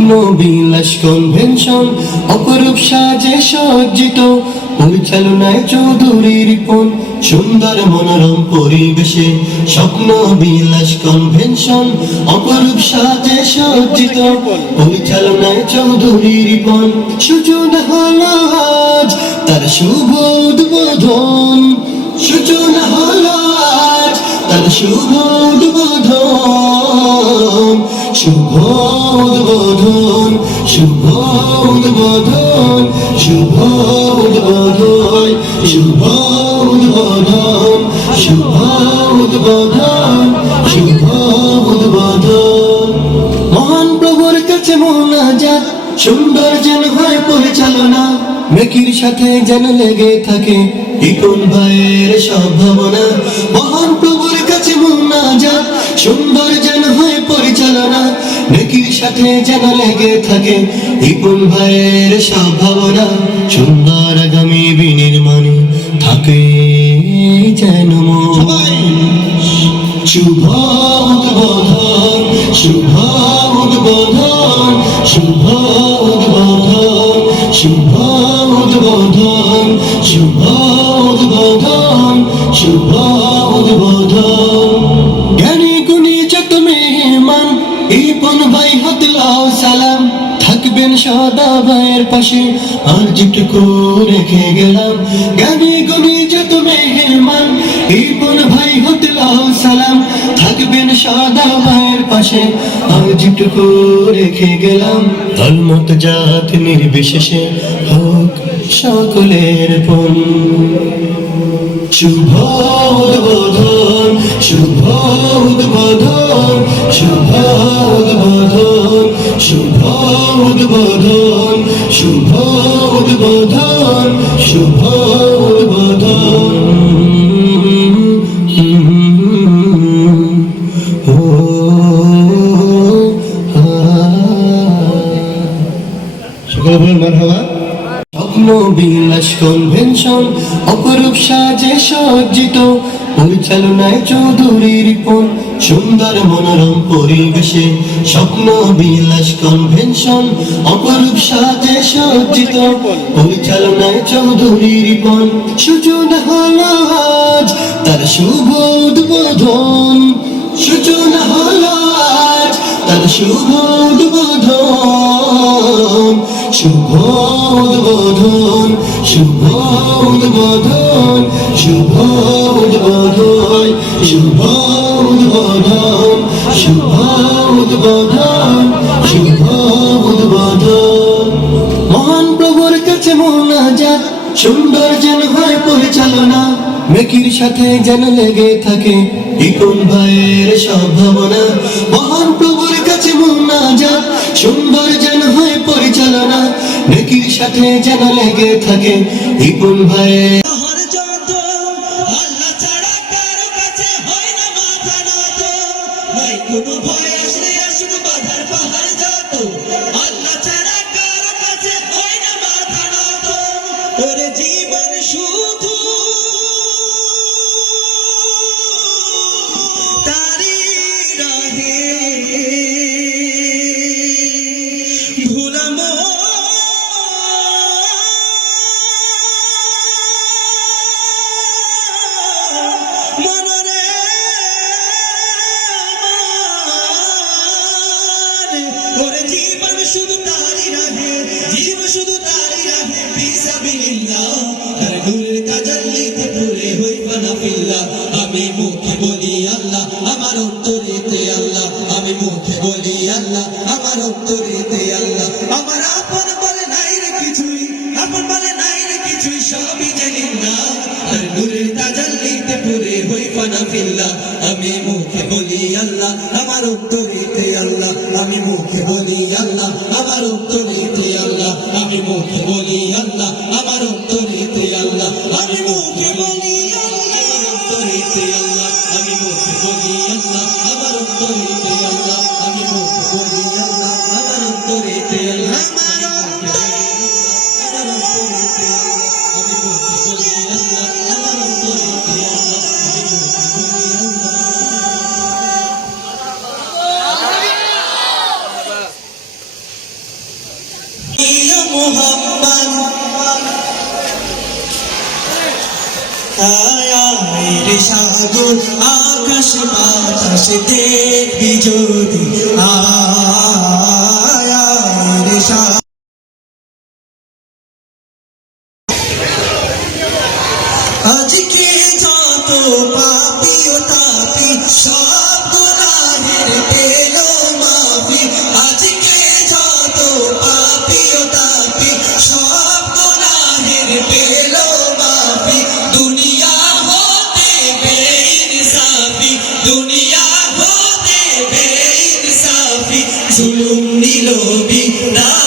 স্বপ্ন বিলাস কনভেনশন অপরূপ সাজে সজ্জিত পরিচালনায় চৌধুরী রিপন সুন্দর মনোরম পরিবেশে স্বপ্ন বিলাস কনভেনশন অপরূপ সাজে সজ্জিত পরিচালনায় চৌধুরী রিপন সূচনা হলো আজ তার শুভ উদ্বোধন সূচনা হলো আজ তার শুভ উদ্বোধন শুভ উদ্বোধন শুভ উদ্বোধন শুভ উদ্বোধন শুভ উদ্বোধন শুভ উদ্বোধন শুভ উদ্বোধন মহান প্রভুর কাছে মোনাজাত সুন্দর যেন হয় পরিচালনা মেকির সাথে যেন লেগে থাকে ইকন ভাইয়ের সব ভাবনা মহান প্রভুর কাছে মোনাজাত সুন্দর যেন হয় পরিচালনা মেকির সাথে যেন লেগে থাকে ইকন ভাইয়ের সব ভাবনা সুন্দর আগামী বিনির্মাণে থাকে যেন শুভ উদ্বোধন শুভ উদ্বোধন শুভ উদ্বোধন শুভ উদ্বোধন শুভ উদ্বোধন শুভ উদ্বোধন জ্ঞানী গুণী যত মেহমান ইপন ভাই হাত লাও সালাম থাকবেন সদা ভাইয়ের পাশে আর যেটুকু রেখে গেলাম জ্ঞানী গুণী যত মেহমান ইপন ভাই হাত লাও সালাম থাকবেন সদা ভাইয়ের পাশে আর যেটুকু রেখে গেলাম ধর্মত জাত নির্বিশেষে হোক সকলের পণ শুভ উদ্বোধন শুভ উদ্বোধন শুভ উদ্বোধন শুভ উদ্বোধন শুভ উদ্বোধন শুভ উদ্বোধন সকল বলুন মারহাবা স্বপ্ন বিলাস কনভেনশন অপরূপ সাজে সজ্জিত পরিচালনায় চৌধুরী রিপন সুন্দর মনোরম পরিবেশে স্বপ্ন বিলাস কনভেনশন অপরূপ সাজে সজ্জিত পরিচালনায় চৌধুরী রিপন সূচনা হলো আজ তার শুভ উদ্বোধন সূচনা হলো আজ তার শুভ উদ্বোধন শুভ উদ্বোধন শুভ উদ্বোধন শুভ উদ্বোধন শুভ উদ্বোধন শুভ উদ্বোধন শুভ উদ্বোধন মহান প্রভুর কাছে মোনাজাত সুন্দর যেন হয় পরিচালনা মেকির সাথে যেন লেগে থাকে ইকন ভাইয়ের সব ভাবনা মহান প্রভুর কাছে মোনাজাত সুন্দর যেন হয় পরিচালনা মেকির সাথে যেন লেগে থাকে ইকন ভাইয়ের কোনো ভয় আসলে আসুক বাধার পাহাড় যত আল্লাহ ছাড়া কারো কাছে হয় না মাথা নত ওরে জীবন শুধু তারি রাহে ভুলামো মনরে ওরে জীবন শুধু তারি রাহে জীবন শুধু তারি রাহে বিসাবিল্লাহ তার নূরের তাজাল্লিতে পুরে হই ফানা ফিল্লাহ আমি মুখে বলি আল্লাহ আমার অন্তরেতে আল্লাহ আমি মুখে বলি আল্লাহ আমার অন্তরেতে আল্লাহ আমার আপন বলে নাই রে কিছুই আপন বলে নাই রে কিছুই সবই জানি না তার নূরের তাজাল্লিতে পুরে হই ফানা ফিল্লাহ আমি মুখে বলি আল্লাহ আমার অন্তরেতে আল্লাহ আমি মুখে বলি আল্লাহ আমার অন্তরেতে আল্লাহ আমি মুখে বলি আল্লাহ আমার অন্তরেতে আল্লাহ আমি মুখে বলি আল্লাহ আমার অন্তরেতে আল্লাহ আমি মুখে বলি আল্লাহ আমার অন্তরেতে আল্লাহ আমি মুখে বলি আল্লাহ আমার অন্তরেতে আল্লাহ আমার অন্তরেতে আল্লাহ আমি মুখে বলি আল্লাহ আমার অন্তরেতে আল্লাহ আমি মুখে বলি আল্লাহ আয় রে সাগর আকাশ বাতাস দেখবি যদি আয় রে সাগর আজকে যত পাপি ও তাপি সব গুনাহের পেল মাফি আজকে যত পাপি ও তাপি সব গুনাহের পেল মাফি দুনিয়া হতে বেইনসাফি দুনিয়া হতে বেইনসাফি জুলুম নিল বিদায়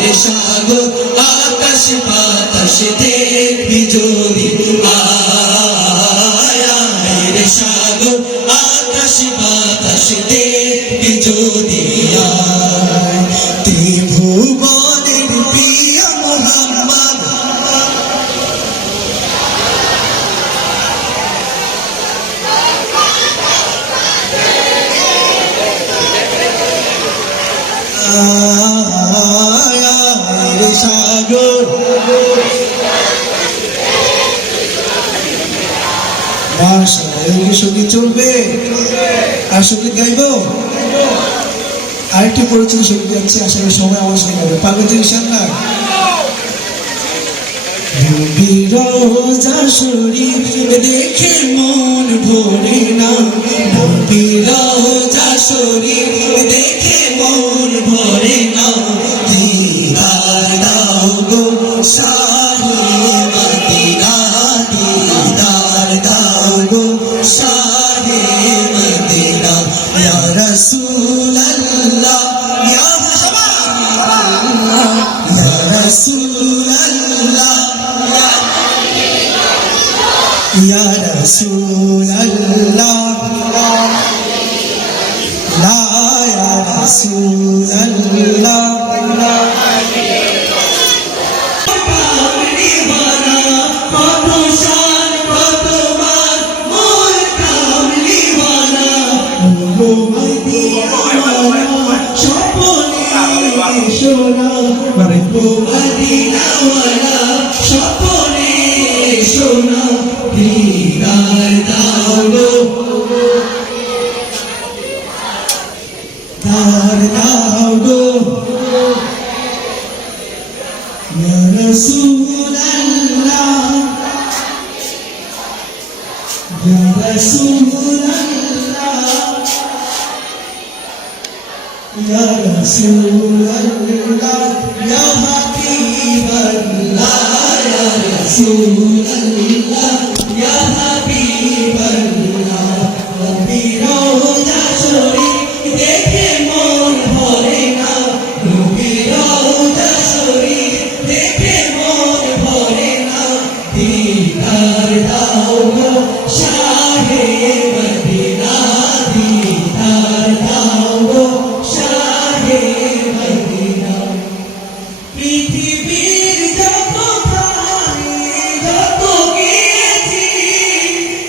রে সাগর আকাশ বাতাস দেখবি যদি আয় রে সাগর আকাশ বাতাস দেখবি যদি আয় ত্রিভুবনের প্রিয় মুহাম্মদ রে সাগর সঙ্গীত চলবে আর সঙ্গীত গাইব আরেকটি পরিচিত সঙ্গীত যাচ্ছে আসলে সময় আমার সঙ্গে গাইবে পারবেন তো ইনশাআল্লাহ রোজা শরীফ দেখে মন ভরে না রোজা শরীফ দেখে মন ভরে না দিদার দাও গো শাহে মদিনা দিদার দাও গো শাহে মদিনা ইয়া রাসূলুল্লাহ ইয়া হাবিবাল্লাহ ইয়া রাসূলুল্লাহ يا رسول الله لا يا رسول الله দিদার দাও গো দার দাও গো ইয়া রাসূলুল্লাহ ইয়া রাসূলুল্লাহ ইয়া রাসূলুল্লাহ ইয়া হাবিবাল্লাহ ইয়া রাসূলুল্লাহ ইয়া হাবিবাল্লাহ নবী রোজা শরীফ দেখে মন ভরে না নবী রোজা শরীফ দেখে মন ভরে না দিদার দাও গো শাহে মদিনা দিদার দাও গো শাহে মদিনা পৃথিবীর যত প্রাণী যত গেছি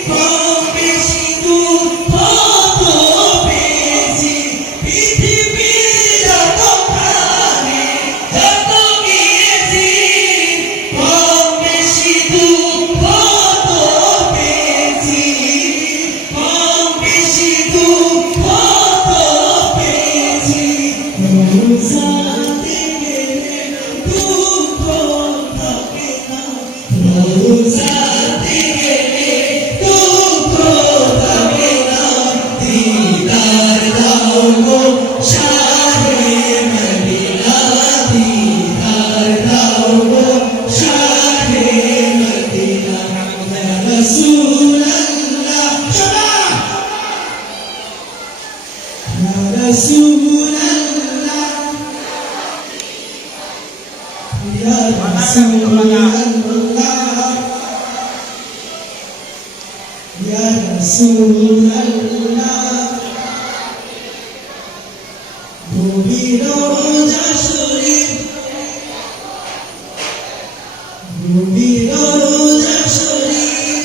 কম বেশি দূর কত পেয়েছি পৃথিবীর যত প্রাণী যত গেছি কম বেশি দূর কত পেয়েছি কম বেশি দূর কত পেয়েছি রোজাতে গেলে দুঃখ থাকে না রোজাতে গেলে দুঃখ থাকে না দিদার দাও গো শাহে মদিনা দিদার দাও গো শাহে মদিনা ইয়া রাসূলুল্লাহ ইয়া রাসূলুল্লাহ ইয়া রাসূলুল্লাহ ইয়া রাসূলুল্লাহ নবী রোজা শরীফ নবী রোজা শরীফ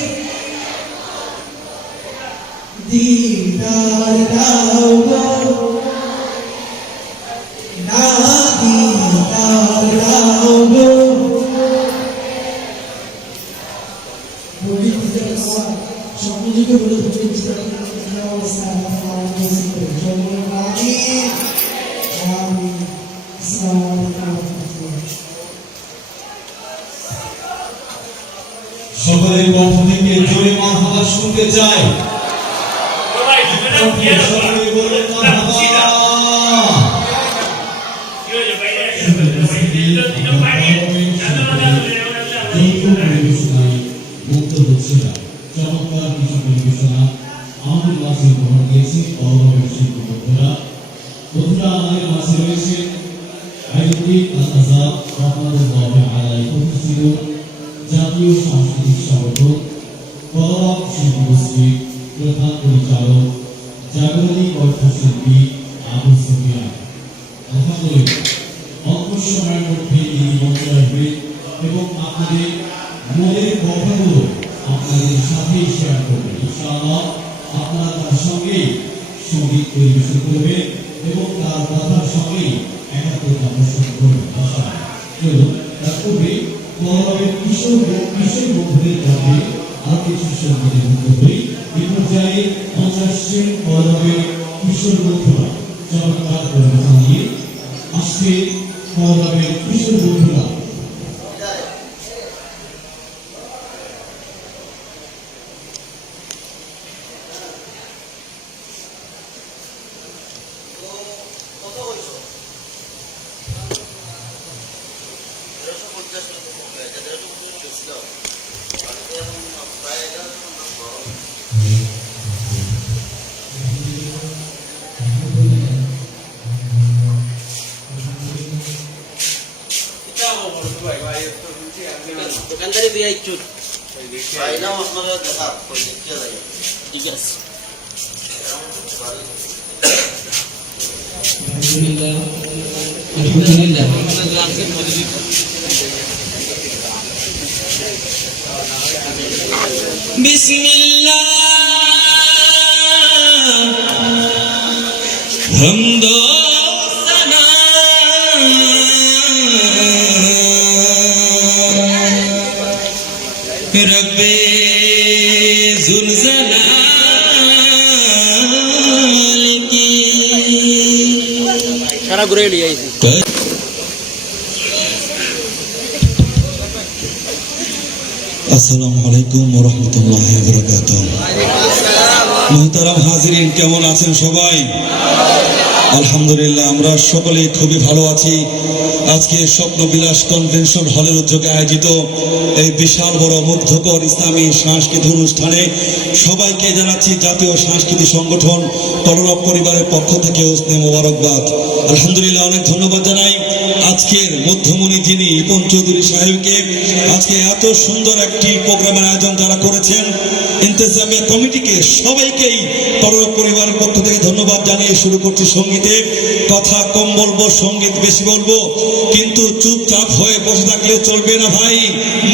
দিদার দাও গো না দিদার দাও গো কথা শুনতে চাই। সকলে বলুন মারহাবা। মুক্ত হচ্ছে না, চমৎকার কিছু পরিবেশনা আমাদের মাঝে গ্রহণ দিয়েছে অভাবের শিল্পী বন্ধুরা। আমাদের মাঝে রয়েছে আইয়ুবুদ্দিন আল-আজাদ রহমাতুল্লাহি আলাইহি প্রতিষ্ঠিত জাতীয় সাংস্কৃতিক সংগঠন কলরব শিল্পী গোষ্ঠীর প্রধান পরিচালক জাগরণী কণ্ঠশিল্পী আবু সুফিয়ান। আলহামদুলিল্লাহ, অল্প সময়ের মধ্যে এই মঞ্চে আসবে এবং আপনাদের মনের কথাগুলো আপনাদের সাথে শেয়ার করবেন। ইনশাআল্লাহ আপনারা তার সঙ্গে সঙ্গীত পরিবেশন করবেন এবং তার কথার সঙ্গে একাত্মতা পোষণ করবেন। চলুন তার পূর্বে কলরবের কিশোর বন্ধুদের কাছে আর কিছু সঙ্গীতের মুক্ত হই। এই পর্যায়ে আসছেন কলরবের কিশোর বন্ধুরা চমৎকার পরিবেশন নিয়ে আসছে। কলরবের কিশোর বন্ধুরা দোকানদারি দিয়ে একটু পাইলাম আপনারা দেখা দেখতে যাই। ঠিক আছে, বিসমিল্লাহ হামদ সানা রব্বে জুল জালাল কি সারা ঘুরে নিয়ে আইছি। আসসালামু আলাইকুম ওয়া রাহমাতুল্লাহি ওয়া বারাকাতুহু। মুহতারাম হাজিরিন, কেমন আছেন সবাই? আলহামদুলিল্লাহ, আমরা সকলেই খুবই ভালো আছি। আজকে স্বপ্নবিলাস কনভেনশন হলের উদ্যোগে আয়োজিত এই বিশাল বড় মুগ্ধকর ইসলামী সাংস্কৃতিক অনুষ্ঠানে সবাইকে জানাচ্ছি জাতীয় সাংস্কৃতিক সংগঠন কলরব পরিবারের পক্ষ থেকে উসনে মোবারকবাদ। আলহামদুলিল্লাহ, অনেক ধন্যবাদ জানাই আজকের মধ্যমণি যিনি রিপন চৌধুরী সাহেবকে আজকে এত সুন্দর একটি প্রোগ্রামের আয়োজন যারা করেছেন, ইন্তেজামিয়া কমিটিকে সবাইকেই কলরব পরিবারের পক্ষ থেকে ধন্যবাদ জানিয়ে শুরু করছি সঙ্গীতে। কথা কম বলবো, সঙ্গীত বেশি বলবো, কিন্তু চুপচাপ হয়ে বসে থাকলে চলবে না ভাই।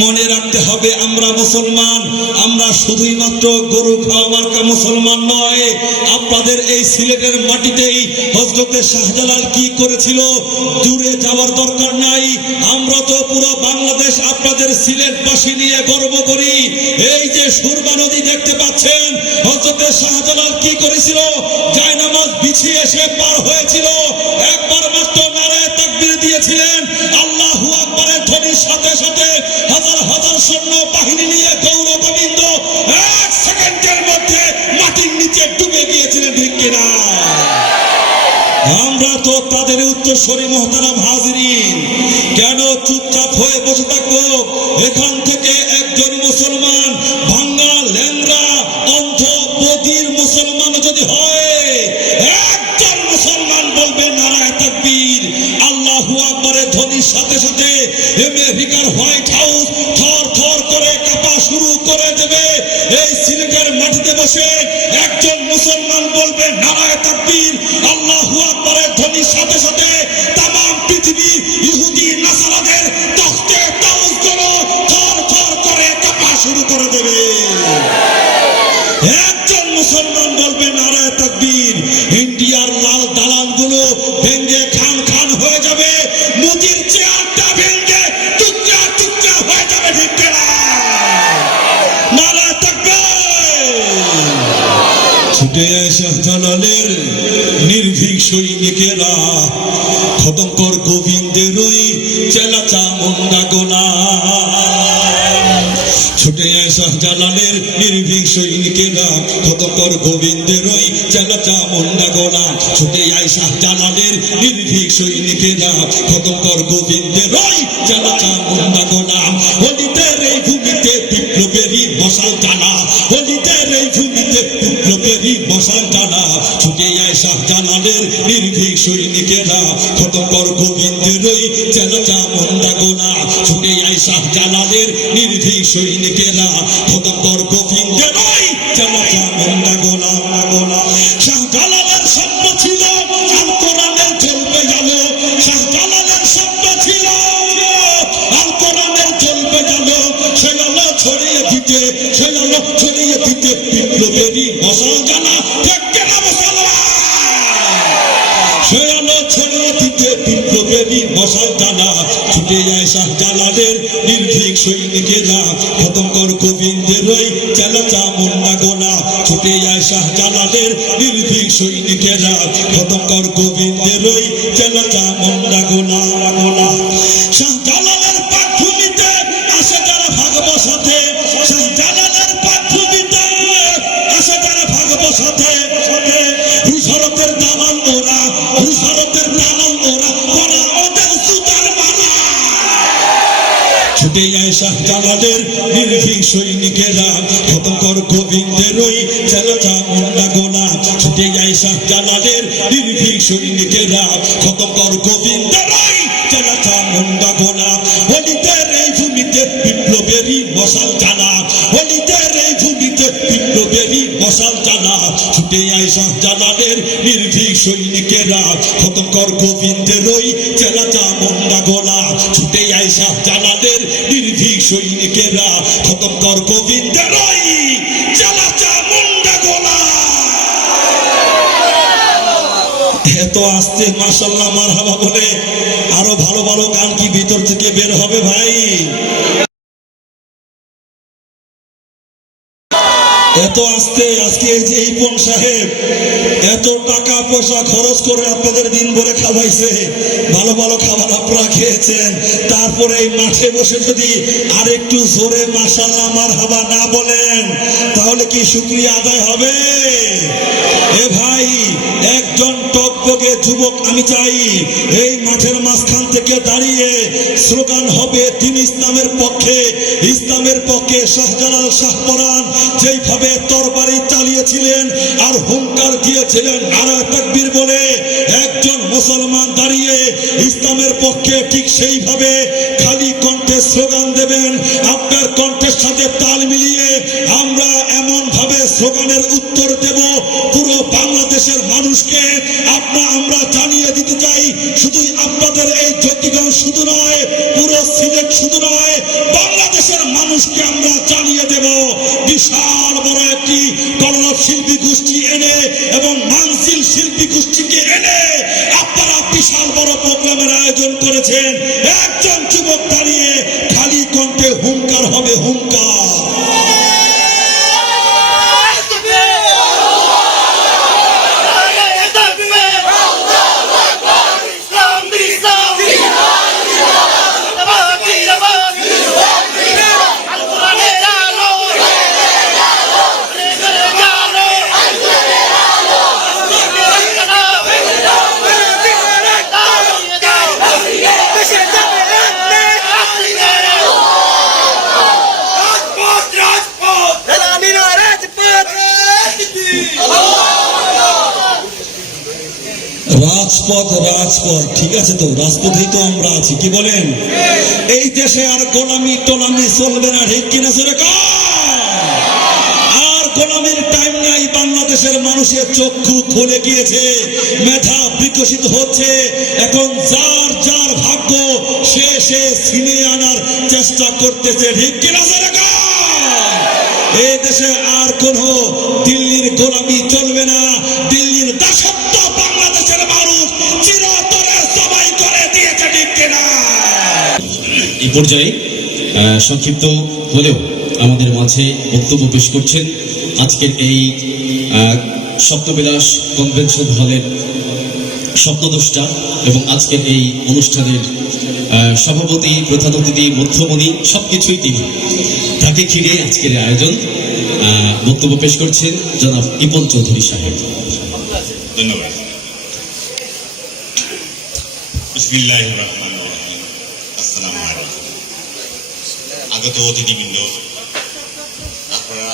মনে রাখতে হবে আমরা মুসলমান, আমরা শুধুই মাত্র গরু খাওয়া মার্কা মুসলমান নয়। আপনাদের এই সিলেটের মাটিতেই হযরতে শাহজালাল কি করেছিল দূরে যাওয়ার দরকার নাই। আমরা তো পুরো বাংলাদেশ আপনাদের সিলেটবাসী নিয়ে গর্ব করি। এই যে সুরমা নদী দেখতে পাচ্ছেন, হযরতে শাহজালাল কি করেছিল? জায়নামাজ বিছিয়ে এসে পার হয়েছিল, একবার মাত্র নারায়ে তাকবীর দিয়েছিলেন, আল্লাহু আকবারের ধ্বনির সাথে সাথে হাজার হাজার সৈন্য বাহিনী নিয়ে গৌর গোবিন্দ এক সেকেন্ডের মধ্যে মাটির নিচে ডুবে গিয়েছিলেন। ঠিক কিনা? আমরা তো তাদের উত্তরসূরি। মুহতারাম হাজিরিন, কেন চুপচাপ হয়ে বসে থাকবো? এখান থেকে একজন মুসলমান ভাঙ্গা ল্যাংড়া অন্ধ বধির মুসলমান যদি হয়, একজন মুসলমান বলবে নারায়ে তাকবীর, আল্লাহু আকবারের ধ্বনির সাথে সাথে আমেরিকার হোয়াইট হাউস থর থর করে কাঁপা শুরু করে দেবে। এই সিলেটের মাটিতে বসে একজন মুসলমান বলবে নারায়ে তাকবীর, আল্লাহু আকবারের ধ্বনির সাথে সাথে তামাম পৃথিবী ইহুদি নাসারাদের তখতে তাউজগুলো থর থর করে কাঁপা শুরু করে দেবে। একজন মুসলমান বলবে নারায়ে তাকবীর, ইন্ডিয়ার লাল দালানগুলো ভেঙে খান খান হয়ে যাবে, মোদির চেয়ারটা ভেঙে টুকরা টুকরা হয়ে যাবে। ঠিক কিনা? নারায়ে তাকবীর। ছুটে শাহজালালের নির্ভীক সৈনিকেরা খতঙ্কর গোবিন্দের ওই চেলা চামুন্ডা গোলাম। ছুটে আসা জালালের নির্ভীক সৈনিকেরা খতম কর গোবিন্দের ওই চালাচা মুন্ডা গোলা ছুটে আসা জালালের নির্ভীক সৈনিকেরা খতম কর গোবিন্দের ওই চালাচা মুন্ডা গোলা হলিদের এই ভূমিতে বিপ্লবেরই মশাল টানা হলিদের এই ভূমিতে বিপ্লবেরই মশাল টানা ছুটে আসা জালালের নির্ভীক সৈনিকেরা খতম কর গোবিন্দের ওই চালাচা মুন্ডা গোলা ছুটে আসা জালালের নির্ভীক সৈনিকেরা খতম কর গোবিন্দের ওই চালাচা মুন্ডা গোলা গোলা শাহজালালের স্বপ্ন ছিল আল কোরআনের চলবে গেল শাহজালালের স্বপ্ন ছিল আল কোরআনের চলবে গেল সে আলো ছড়িয়ে দিতে সে আলো ছড়িয়ে দিতে বিপ্লবেরই মশাল জানা ঠিক কেনা মুসলমান সে আলো ছড়িয়ে দিতে বিপ্লবেরই মশাল জানা ছুটে যায় শাহজালালের নির্ভীক সৈনিকেরা খতম কর গোবিন্দের ওই চালাচা মুন্ডা গোলা ছুটে যায় শাহজালালের নির্ভীক সৈনিকেরা খতম কর গোবিন্দের ওই চালাচা মুন্ডা গোলা গোলা শাহজালালের পাঠভূমিতে আসে যারা ভাগ বসাতে শাহজালালের পাঠভূমিতে আসে যারা ভাগ বসাতে রুশারতের দালাল ওরা রুশারতের দালাল ওরা ওরা ওদের সুতার মালা ছুটে যায় শাহজালালের নির্ভীক সৈনিকেরা খতম কর গোবিন্দের ওই চালাচা মুন্ডা গোলা ছুটে যায় শাহজালালের নির্ভীক সৈনিকেরা খতম কর গোবিন্দের ওই চালাচা মুন্ডা গোলা হলিদের এই ভূমিতে বিপ্লবেরই মশাল টানা হলিদের এই ভূমিতে বিপ্লবেরই মশাল টানা ছুটে যায় শাহজালালের নির্ভীক সৈনিকেরা খতম কর গোবিন্দের ওই চালাচা মুন্ডা গোলা ছুটে যায় শাহজালালের নির্ভীক সৈনিকেরা খতম কর গোবিন্দের ওই চালাচা মুন্ডা গোলা এত আস্তে মাশাআল্লাহ মারহাবা বলে আরো ভালো ভালো গান কি ভিতর থেকে বের হবে ভাই এত আস্তে আজকে এই যে এই পন সাহেব এত টাকা পয়সা খরচ করে আপনাদের দিন ভরে খাওয়াইছে ভালো ভালো খাবার আপনারা খেয়েছেন তারপরে এই মাঠে বসে যদি আর একটু জোরে মাশাআল্লাহ মারহাবা না বলেন তাহলে কি শুকরিয়া আদায় হবে এ ভাই একজন টকবগে যুবক আমি চাই এই মাঠের মাঝখান থেকে দাঁড়িয়ে স্লোগান হবে তিনি ইসলামের পক্ষে শাহজালাল শাহপরান যেইভাবে তরবারি চালিয়েছিলেন আর হুঙ্কার দিয়েছিলেন নারায়ে তাকবীর বলে একজন মুসলমান দাঁড়িয়ে ইসলামের পক্ষে ঠিক সেইভাবে খালি কণ্ঠে স্লোগান দেবেন আপনার কণ্ঠের সাথে তাল মিলিয়ে আমরা এমন ভাবে স্লোগানের উত্তর দেব পুরো বাংলাদেশের মানুষকে আমরা জানিয়ে দিতে চাই শুধু আপনাদের এই জ্যোতিগঞ্জ শুধু নয় পুরো সিলেট শুধু নয় বাংলাদেশের মানুষকে আমরা জানিয়ে দেব বিশাল বড় একটি কলরব শিল্পী গোষ্ঠী এনে এবং মানসিল শিল্পী গোষ্ঠীকে এনে আপনারা বিশাল বড় প্রোগ্রামের আয়োজন করেছেন একজন যুবক দাঁড়িয়ে খালি কণ্ঠে হুঙ্কার হবে হুঙ্কার রাজপথ ঠিক আছে তো রাজপথেই তো আমরা আছি কি বলেন এই দেশে আর গোলামি টোলামি চলবে না ঠিক কিনা আর গোলামির টাইম নাই বাংলাদেশের মানুষের চক্ষু খুলে গিয়েছে মেধা বিকশিত হচ্ছে এখন যার যার ভাগ্য সে ছিনিয়ে আনার চেষ্টা করতেছে ঠিক কিনা এই দেশে আর কোন দিল্লির গোলামি চলবে না দিল্লির দাসত্ব বাংলাদেশের মানুষ চিরতরে সবাই করে দিয়েছে ঠিক কিনা এই পর্যায়ে সংক্ষিপ্ত হলেও আমাদের মাঝে বক্তব্য পেশ করছেন আজকের এই সপ্তবিলাস কনভেনশন হলের স্বপ্নদ্রষ্টা এবং আজকের এই অনুষ্ঠানের সভাপতি, প্রধান অতিথি, মধ্যমণি সবকিছুই তিনি। তাকে ঘিরে আজকের এই আয়োজন। বক্তব্য পেশ করছেন জনাব ইপন চৌধুরী সাহেব। ধন্যবাদ। বিসমিল্লাহির রহমানির রহিম। আসসালামু আলাইকুম। আগত অতিথিবৃন্দ, আপনারা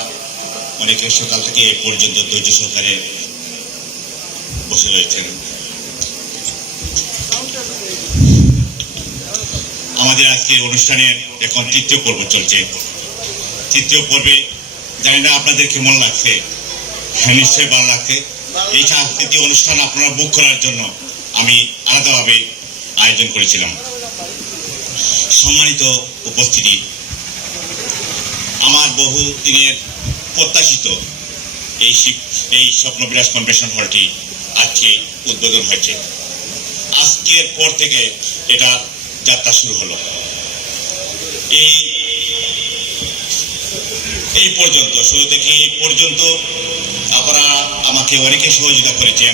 অনেকে সকাল থেকে এ পর্যন্ত ধৈর্য সহকারে বসে রয়েছেন। আমাদের আজকের অনুষ্ঠানের এখন তৃতীয় পর্ব চলছে। তৃতীয় পর্বে জানি না আপনাদের কেমন লাগছে। হ্যাঁ, নিশ্চয়ই ভালো লাগছে। এই সাংস্কৃতিক অনুষ্ঠান আপনারা বুক করার জন্য আমি আলাদাভাবে আয়োজন করেছিলাম। সম্মানিত উপস্থিতি, আমার বহু দিনের প্রত্যাশিত এই স্বপ্নবিলাস কনভেনশন হলটি আজকে উদ্বোধন হয়েছে। আজকের পর থেকে এটা যাত্রা শুরু হলো। এই পর্যন্ত, শুরু থেকে এই পর্যন্ত আপনারা আমাকে অনেকে সহযোগিতা করেছেন,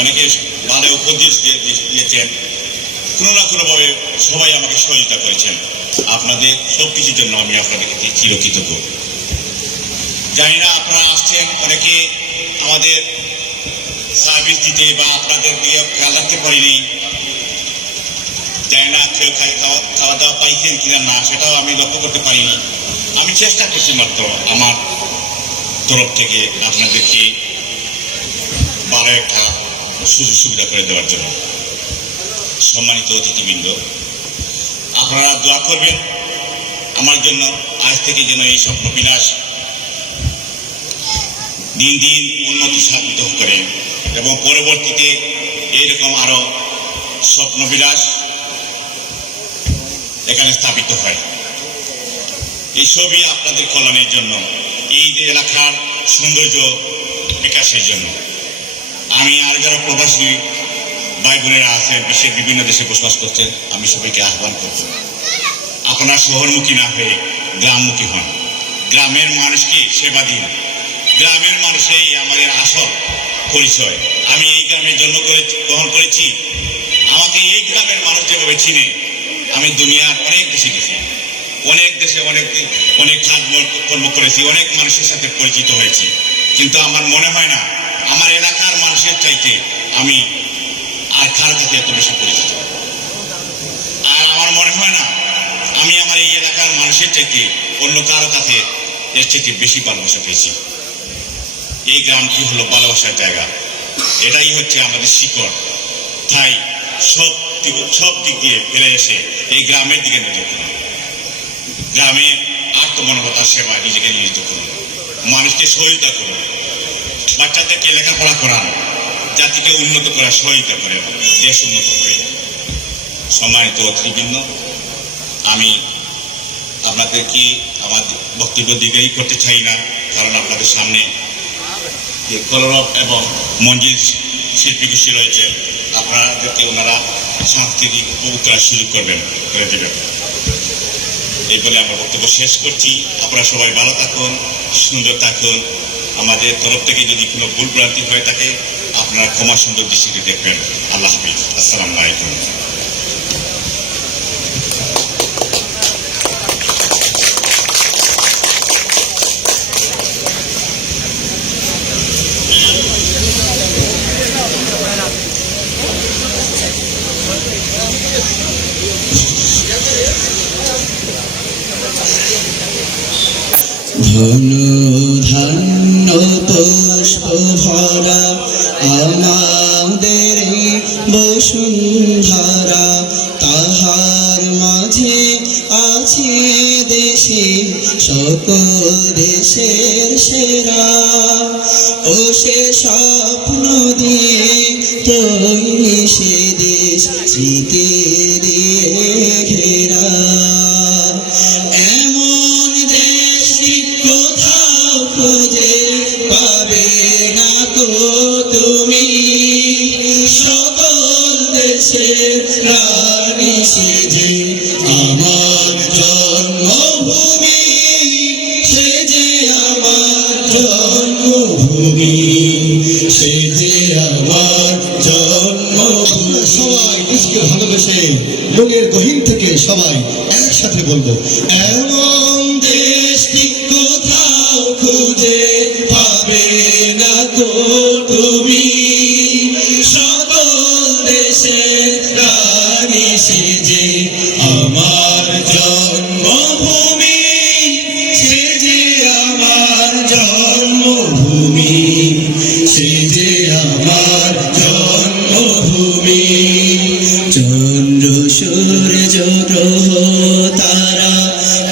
অনেকে ভালো উপদেশ দিয়েছেন, কোনো না কোনোভাবে সবাই আমাকে সহযোগিতা করেছেন। আপনাদের সব কিছুর জন্য আমি আপনাদের কাছে চিরকৃতজ্ঞ। জানি না আপনারা আসছেন, অনেকে আমাদের সার্ভিস দিতে বা আপনাদের দিয়ে খেয়াল রাখতে পারিনি। জানি না কেউ খাওয়া দাওয়া পাইছেন কিনা না, সেটাও আমি লক্ষ্য করতে পারিনি। আমি চেষ্টা করছি মাত্র আমার তরফ থেকে আপনাদেরকে ভালো একটা সুযোগ সুবিধা করে দেওয়ার জন্য। সম্মানিত অতিথিবৃন্দ, আপনারা দোয়া করবেন আমার জন্য, আজ থেকে যেন এই স্বপ্নবিলাস দিন দিন উন্নতি সাধিত করে এবং পরবর্তীতে এইরকম আরো স্বপ্নবিলাস এখানে স্থাপিত হয়। এই সবই আপনাদের কল্যাণের জন্য, এই যে এলাকার সৌন্দর্য বিকাশের জন্য। আমি আর যারা প্রবাসী ভাই বোনেরা আছেন, বিশ্বের বিভিন্ন দেশে বসবাস করছেন, আমি সবাইকে আহ্বান করব, আপনারা শহরমুখী না হয়ে গ্রামমুখী হন। গ্রামের মানুষকে সেবা দিন। গ্রামের মানুষই আমাদের আসল পরিচয়। আমি এই গ্রামে গ্রহণ করেছি। আমাকে এই গ্রামের মানুষ যেভাবে চিনে, আমি দুনিয়ার অনেক দেশে গেছি, অনেক কর্ম করেছি, অনেক মানুষের সাথে পরিচিত হয়েছি, কিন্তু আমার মনে হয় না আমার এলাকার মানুষের চাইতে আমি আর কার কাছে এত বেশি পরিচিত। আর আমার মনে হয় না আমি আমার এই এলাকার মানুষের চাইতে অন্য কারো কাছে এর চাইতে বেশি ভালোবাসা পেয়েছি। এই গ্রামটি হলো ভালোবাসার জায়গা, এটাই হচ্ছে আমাদের শিকড়। তাই সব দিক দিয়ে ফিরে এসে এই গ্রামের দিকে নিয়োজিত করুন। গ্রামে আত্মমনবতার সেবা নিজেকে নিয়োজিত করুন, মানুষকে সহযোগিতা করুন, বাচ্চাদেরকে লেখাপড়া করান, জাতিকে উন্নত করার সহযোগিতা করেন, দেশ উন্নত হবে। সম্মানিত অতিথিবৃন্দ, আমি আপনাদেরকে আমার বক্তব্য দীর্ঘায়ী করতে চাই না, কারণ আপনাদের সামনে যে কলরব এবং মঞ্জিল শিল্পী গোষ্ঠী রয়েছে, আপনাদেরকে ওনারা সাংস্কৃতিক উপভোগ করার সুযোগ করে দেবেন। এই বলে আমার বক্তব্য শেষ করছি। আপনারা সবাই ভালো থাকুন, সুন্দর থাকুন। আমাদের তরফ থেকে যদি কোনো ভুল ভ্রান্তি হয়ে থাকে আপনারা ক্ষমা সুন্দর দৃষ্টিতে দেখবেন। আল্লাহ হাফিজ। আসসালামু আলাইকুম। ধন ধান্য পুষ্প ভরা আমাদের বসুন্ধরা, তাহার মাঝে আছে দেশে সকল দেশের সেরা। ও সে স্বপ্ন দিয়ে তৈরি সে দেশ স্মৃতি দিয়ে ঘেরা। এমন দেশ কোথাও খুঁজে পাবে না তো তুমি, সকল দেশের রানী সেজে আমার জন্মভূমি, সে যে আমার জন্মভূমি, সে যে আমার জন্মভূমি। সবাই দেশকে ভালোবেসে মনের গহীন সবাই একসাথে বলবো, এমন দেশটি কোথাও খুঁজে পাবে না তো তুমি, সকল দেশে রানী সেজে আমার জন্মভূমি, সেজে আমার জন্মভূমি, সেজে আমার জন্মভূমি। চন্দ্র সূর্য গ্রহ তারা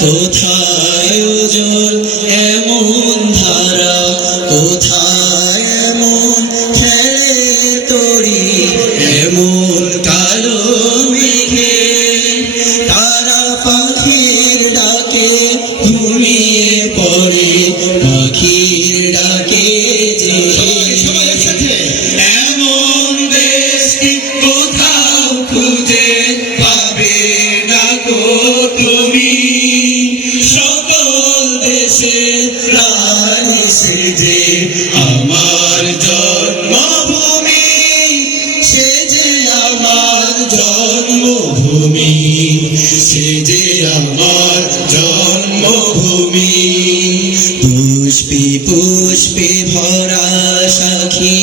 কোথায় উজ্জ্বল এমন ধারা, কোথায় এমন খেলে তরি এমন কালো মেঘে, তারা পাখির ডাকে ঘুমিয়ে পড়ে, পাখির ডাকে যে এমন দেশটি কোথাও খুঁজে পাবে না গো তুমি, সকল দেশে রানী সেজে আমার জন্মভূমি, সেজে আমার জন্মভূমি, সেজে আমার জন্মভূমি। পুষ্পে পুষ্পে ভরা সাখী,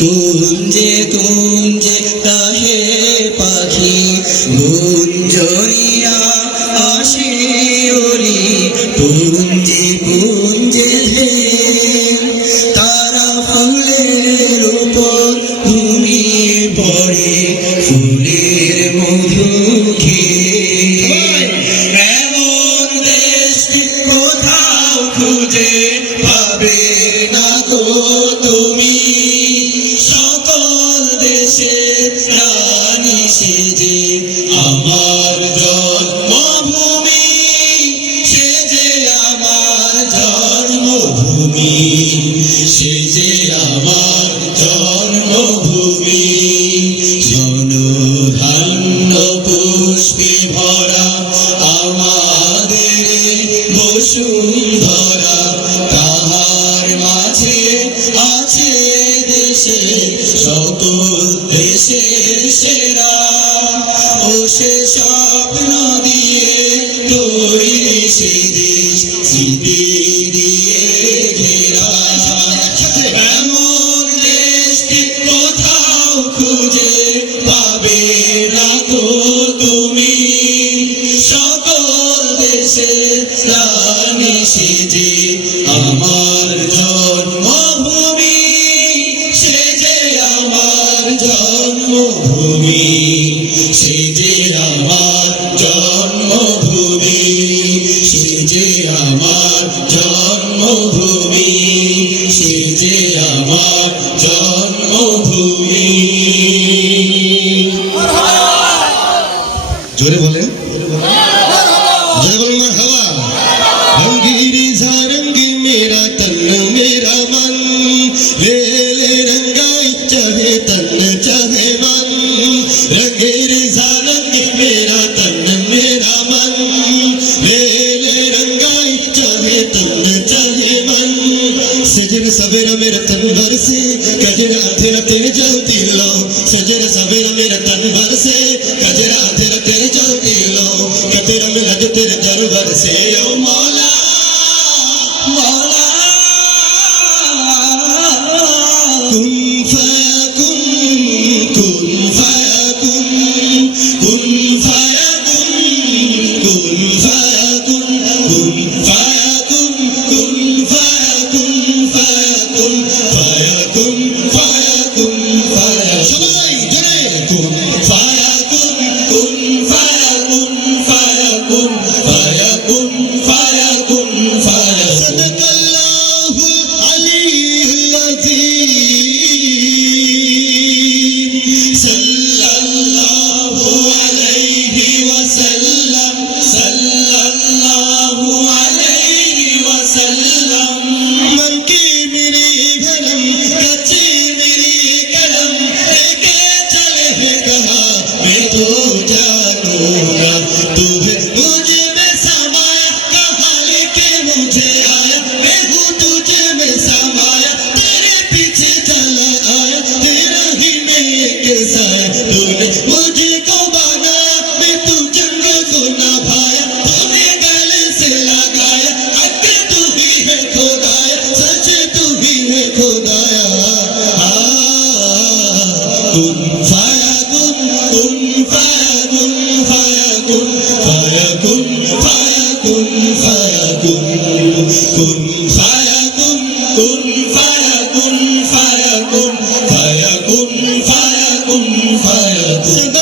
কুঞ্জে কুঞ্জে তাহে পাখি, গুঞ্জরিয়া আসে ওরি পুঞ্জে পুঞ্জে হে, তারা ফুলের উপর ঘুমিয়ে পড়ে, ফুলের মধু খেয়ে। এমন দেশটি কোথাও খুঁজে পাবে না গো তুমি, সকল দেশে রানী সেজে আমার জন্মভূমি, সেজে আমার জন্মভূমি, সেজে আমার জন্মভূমি। ধন্য পুষ্পে ভরা আমাদের বসুন্ধরা, তাহার মাঝে আছে দেশে সকল দেশের সেরা, ও সে স্বপ্ন দিয়ে তৈরি সে দেশ স্মৃতি দিয়ে ঘেরা। এমন দেশটি কোথাও খুঁজে পাবে না তো তুমি, সকল দেশে রানী সেজে আমার জন্মভূমি, সেজে আমার জন্মভূমি, সেজে আমার জন্মভূমি, সেজে আমার জন্মভূমি, সেজে আমার জন্মভূমি। জোরে বলেন, জোরে বলেন না হাওয়া। रंगीरी झारंगी मेरा तन मेरा मन, ले ले रंगाई चाहे तन चाहे मन, रंगीरी झारंगी मेरा तन मेरा मन, ले ले रंगाई चाहे तन चाहे मन। सजन सवेरा मेरा तन भर से कजरा तेरा तेरे जलती लो, सजन सवेरा मेरा तन भर से कजरा तेरा तेरे जलती लो, कतेरा मेरा जो तेरे दरबार से ओ मौला मौला। कुन फयकुन कुन फयकुन कुन फयकुन कुन फयकुन कुन फयकुन कुन फयकुन फयकुन फयकुन फयकुन फयकुन। सबाई जरे कुन फयकुन कुन फयकुन ফায়াকুন কুন ফায়াকুন ফায়াকুন ফায়াকুন ফায়াকুন ফায়াকুন কুন ফায়াকুন কুন ফায়াকুন ফায়াকুন ফায়াকুন ফায়াকুন ফায়াকুন